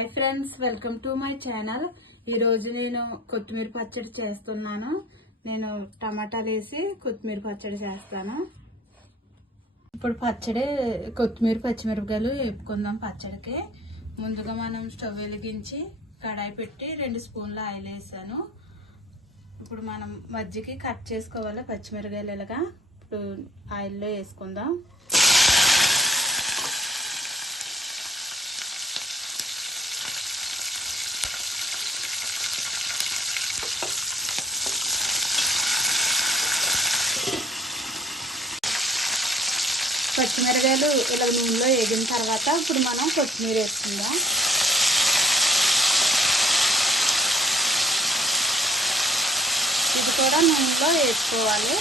Hi friends, welcome to my channel. ఈరోజు నేను కొత్తిమీర పచ్చడి చేస్తున్నాను. నేను టమాటాలు వేసి కొత్తిమీర పచ్చడి చేస్తాను. ఇప్పుడు కొత్తిమీర పచ్చిమిరపకాయలు వేపుకుందాం. పచ్చడికి ముందుగా మనం స్టవ్ వెలిగించి కడాయి పెట్టి 2 స్పూన్ల ఆయిల్ వేసాను. ఇప్పుడు మనం మజ్జిగకి కట్ చేసుకోవాలి పచ్చిమిరపకాయలు. ఇలాగా ఇప్పుడు ఆయిల్లో వేసుకుందాం. పచ్చిమిరపకాయలు ఇలా నూనెలో వేగిన తర్వాత ఇప్పుడు మనం కొత్తిమీర వేసుకుందాం. ఇది కూడా నూనెలో వేసుకోవాలి.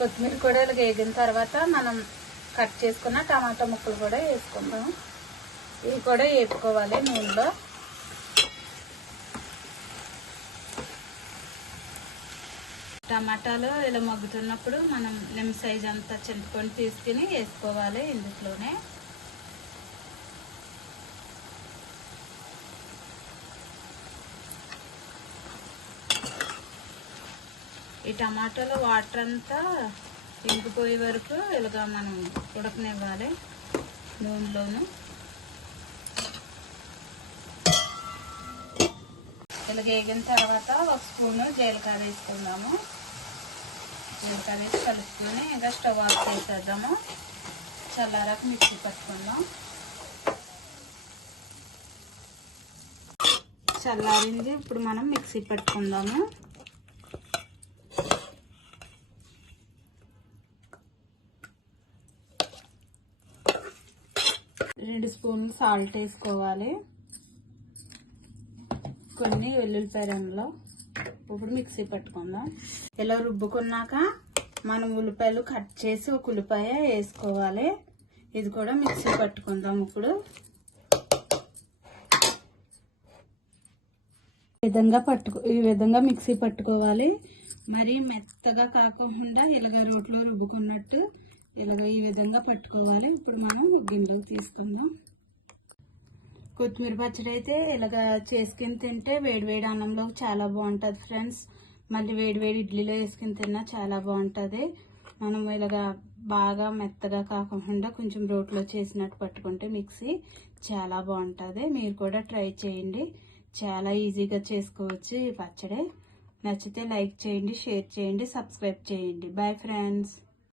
కొత్తిమీర కూడా ఇలా వేగిన తర్వాత మనం కట్ చేసుకున్న టమాటా ముక్కలు కూడా వేసుకుందాం. ఇవి కూడా వేపుకోవాలి నూనెలో. టమాటాలు ఇలా మగ్గుతున్నప్పుడు మనం నిమ్మ సైజ్ అంతా చింతపండు తీసుకుని వేసుకోవాలి. ఇందులోనే ఈ టమాటాలో వాటర్ అంతా ఇంకిపోయే వరకు ఇలాగా మనం ఉడకనివ్వాలి నూనెలోను. ఇలా వేగిన తర్వాత 1 స్పూను జీలకర్ర వేసుకుందాము. జీలకర్ర వేసి కలుపుకొని ఇంకా స్టవ్ ఆఫ్ చేసేద్దాము. చల్లారాక మిక్సీ పట్టుకుందాం. చల్లారింది, ఇప్పుడు మనం మిక్సీ పట్టుకుందాము. రెండు స్పూన్లు సాల్ట్ వేసుకోవాలి. కొన్ని వెల్లుల్లిపాయ రంగులో ఇప్పుడు మిక్సీ పట్టుకుందాం. ఇలా రుబ్బుకున్నాక మనం ఉల్లిపాయలు కట్ చేసి ఒక ఉల్లిపాయ వేసుకోవాలి. ఇది కూడా మిక్సీ పట్టుకుందాం. ఇప్పుడు ఈ విధంగా మిక్సీ పట్టుకోవాలి. మరి మెత్తగా కాకుండా ఇలాగ రోట్లో రుబ్బుకున్నట్టు ఇలాగ ఈ విధంగా పట్టుకోవాలి. ఇప్పుడు మనం గిన్నెలు తీసుకుందాం. కొత్తిమీర పచ్చడి అయితే ఇలాగ చేసుకుని తింటే వేడివేడి అన్నంలో చాలా బాగుంటుంది ఫ్రెండ్స్. మళ్ళీ వేడివేడి ఇడ్లీలో వేసుకుని తిన్నా చాలా బాగుంటుంది. మనం ఇలాగ బాగా మెత్తగా కాకుండా కొంచెం రోట్లో చేసినట్టు పట్టుకుంటే మిక్సీ చాలా బాగుంటుంది. మీరు కూడా ట్రై చేయండి. చాలా ఈజీగా చేసుకోవచ్చు ఈ పచ్చడి. నచ్చితే లైక్ చేయండి, షేర్ చేయండి, సబ్స్క్రైబ్ చేయండి. Bye friends.